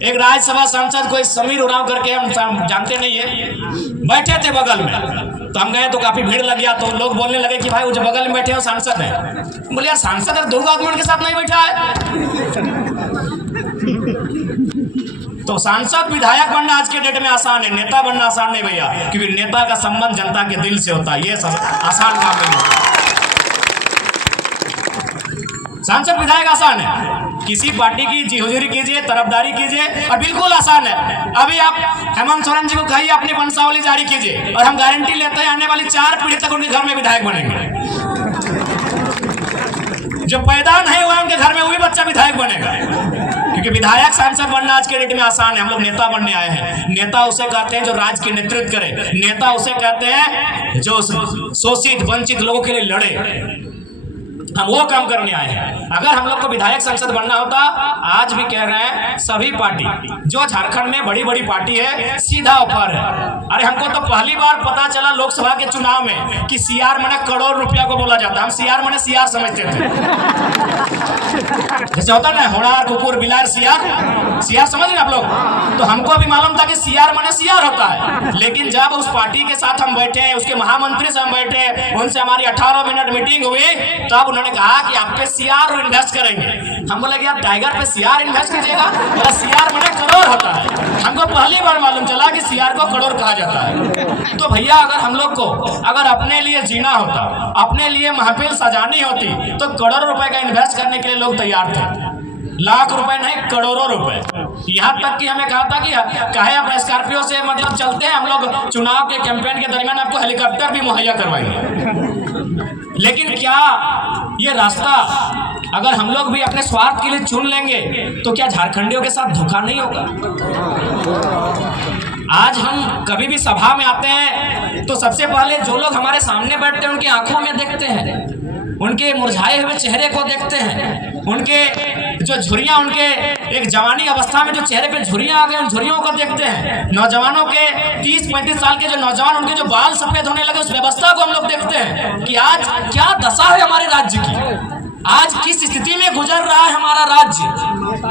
एक राज्यसभा सांसद कोई समीर उरांव करके, हम जानते नहीं है, बैठे थे बगल में। तो हम गए तो काफी भीड़ लग गया, तो लोग बोलने लगे कि भाई वो जो बगल में बैठे हो सांसद है। बोले यार सांसद अगर दो आदमी उनके साथ नहीं बैठा है। तो सांसद विधायक बनना आज के डेट में आसान है, नेता बनना आसान नहीं भैया, क्योंकि नेता का संबंध जनता के दिल से होता है, ये आसान काम नहीं होता। सांसद विधायक आसान है, किसी पार्टी की जी हुजूरी कीजिए, तरफदारी कीजिए, और बिल्कुल आसान है। अभी आप हेमंत सोरेन जी को कहिए अपनी वंशावली जारी कीजिए, और हम गारंटी लेते हैं आने वाली 4 पीढ़ी तक उनके घर में विधायक बनेंगे। जो पैदा नहीं हुआ उनके घर में वो भी बच्चा विधायक बनेगा, क्योंकि विधायक सांसद बनना आज के डेट में आसान है। हम लोग नेता बनने आए हैं। नेता उसे कहते हैं जो राज्य के नेतृत्व करे, नेता उसे कहते हैं जो शोषित वंचित लोगों के लिए लड़े। हम वो काम करने आए हैं। अगर हम लोग को विधायक सांसद बनना होता, आज भी कह रहे हैं सभी पार्टी जो झारखंड में बड़ी बड़ी पार्टी है सीधा ऑफर है। अरे हमको तो पहली बार पता चला लोकसभा के चुनाव में कि सीआर माने करोड़ रुपया को बोला जाता है। हम सीआर माने सीआर समझते थे, जैसे होता ना होड़ार कुकुर बिलार सीआर, सीआर समझ रहे आप लोग। तो हमको अभी मालूम था कि सीआर माने सीआर होता है, लेकिन जब उस पार्टी के साथ हम बैठे, उसके महामंत्री से हम बैठे, उनसे हमारी 18 मिनट मीटिंग हुई, तब उन्होंने कहा कि आप पे सीआर इन्वेस्ट करेंगे। हम बोले यार टाइगर पे सीआर इन्वेस्ट कीजिएगा, बोला सीआर माने करोड़ होता है। हमको पहली बार मालूम चला कि सीआर को करोड़ कहा जाता है। तो भैया अगर हम लोग को अगर अपने लिए जीना होता, अपने लिए महफिल सजानी होती, तो करोड़ों रुपए का इन्वेस्ट करने के लिए लोग तैयार थे। लाख रुपए नहीं, करोड़ों रुपए। यहाँ तक कि हमें कहा था कि काहे आप स्कॉर्पियो से मतलब चलते हैं, हम लोग चुनाव के कैंपेन के दरमियान आपको हेलीकॉप्टर भी मुहैया करवाएंगे। लेकिन क्या ये रास्ता अगर हम लोग भी अपने स्वार्थ के लिए चुन लेंगे तो क्या झारखंडियों के साथ धोखा नहीं होगा? आज हम कभी भी सभा में आते हैं तो सबसे पहले जो लोग हमारे सामने बैठते हैं उनकी आंखों में देखते हैं, उनके मुरझाए हुए चेहरे को देखते हैं, उनके जो झुर्रियां, उनके एक जवानी अवस्था में जो चेहरे पे झुर्रियां आ गए उन झुर्रियों को देखते हैं। नौजवानों के 30-35 साल के जो नौजवान, उनके जो बाल सफेद होने लगे, उस व्यवस्था को हम लोग देखते हैं कि आज क्या दशा है हमारे राज्य की, आज किस स्थिति में गुजर रहा है हमारा राज्य।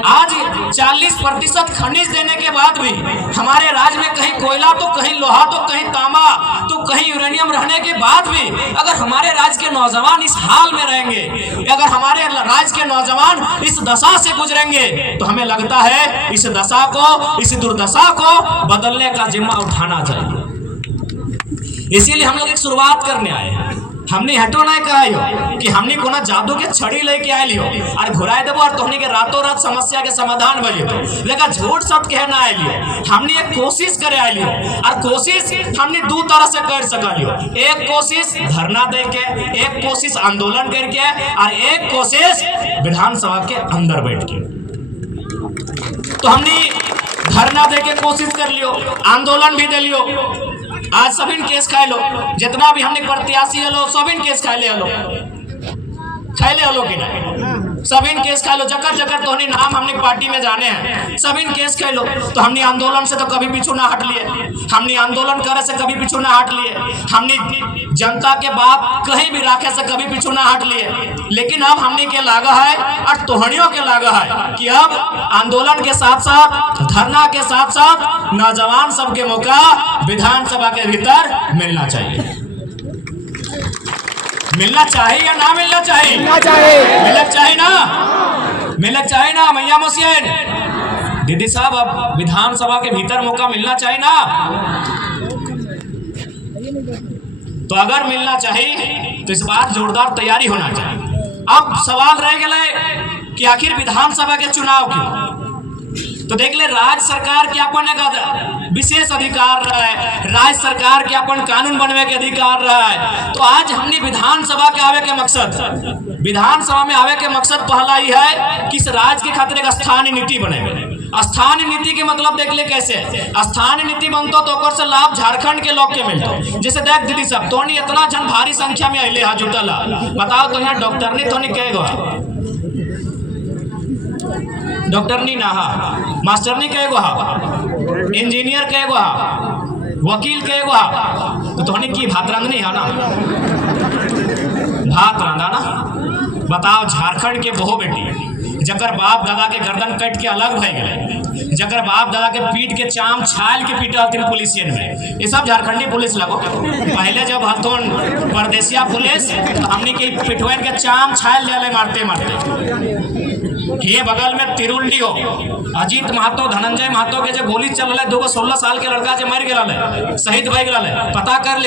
आज 40% खनिज देने के बाद भी हमारे राज्य में कहीं कोयला तो कहीं लोहा तो कहीं तांबा तो कहीं यूरेनियम रहने के बाद भी अगर हमारे राज्य के नौजवान इस हाल में रहेंगे, अगर हमारे राज्य के नौजवान इस दशा से गुजरेंगे, तो हमें लगता है इस दशा को, इस दुर्दशा को बदलने का जिम्मा उठाना चाहिए। इसीलिए हम लोग एक शुरुआत करने आए हैं। हमने हटो नहीं कहा कि हमने कोनो जादू के छड़ी लेके आए लियो और घुराए देबो और तोहनी के रातों रात समस्या के समाधान भइल तो, लेकिन झूठ सब कहना आए लियो। हमने एक कोशिश करे आए लियो, और कोशिश हमने दो तरह से कर सकलियो। एक कोशिश धरना दे के, एक कोशिश आंदोलन करके, और एक कोशिश विधानसभा के अंदर बैठ के। तो हमने धरना दे के कोशिश कर लियो, आंदोलन भी दे लियो। आज सभी केस खाए लो, जितना भी हमने प्रत्याशी है लो सभी केस खाए ले लो, कि नहीं सभी केस खा लो। जगह जगह तो नाम हमने पार्टी में जाने हैं, सभी केस खाए लो। तो हमने आंदोलन से तो कभी पीछू ना हट लिए, हमने आंदोलन करे से कभी पीछू ना हट लिए, हमने जनता के बात कहीं भी रखे से कभी पीछू ना हट लिए। लेकिन अब हमने के लागा है और तोहनियों के लागा है कि अब आंदोलन के साथ साथ, धरना के साथ साथ नौजवान सबके मौका विधानसभा के भीतर मिलना चाहिए। मिलना चाहिए या ना मिलना चाहिए? मिलना चाहिए। मिलना चाहिए ना, मिलना चाहिए ना मैया मोसियन दीदी साहब, अब विधानसभा के भीतर मौका मिलना चाहिए ना। तो अगर मिलना चाहिए तो इस बार जोरदार तैयारी होना चाहिए। अब सवाल रह गए कि आखिर विधानसभा के चुनाव की तो देख ले, राज्य सरकार के अपन विशेष अधिकार रहा है, राज्य सरकार के अपन कानून बनवे के अधिकार रहा है। तो आज हमने विधानसभा के आवे के मकसद, विधानसभा में आवे के मकसद पहला ही है कि इस राज्य के खातिर एक स्थानीय नीति बने। स्थानीय नीति के मतलब देख ले कैसे स्थानीय नीति बनतो तो ओकर से लाभ झारखंड के लोग के मिलतो। जैसे देख दीदी सब तो इतना जन भारी संख्या में अले जुटल, बताओ तो यहाँ डॉक्टरनी तो कहे गो, डॉक्टरनी ना हा, मास्टरनी कहे गो हा, इंजीनियर कहे गो हा, वकील कहे गो हा, तो तोहनी की भात रांधनी है ना, भात रांधा ना। बताओ झारखंड के बहु बेटी, जकर बाप दादा के गर्दन कट के अलग भय गए, जकर बाप दादा के पीठ के चाम छाल के पीटल पुलिसियन में। ये सब झारखंडी पुलिस लगो। पहले जब हथुन परदेसिया पुलिस हमने के पिटवन के चाम छाल ले मारते मारते। ये बगल में तिरुल्डी हो अजीत महतो धनंजय महतो के जो गोली चल रहा है, 2 16 साल के लड़का जो मर गया शहीद भय गया, पता कर ले।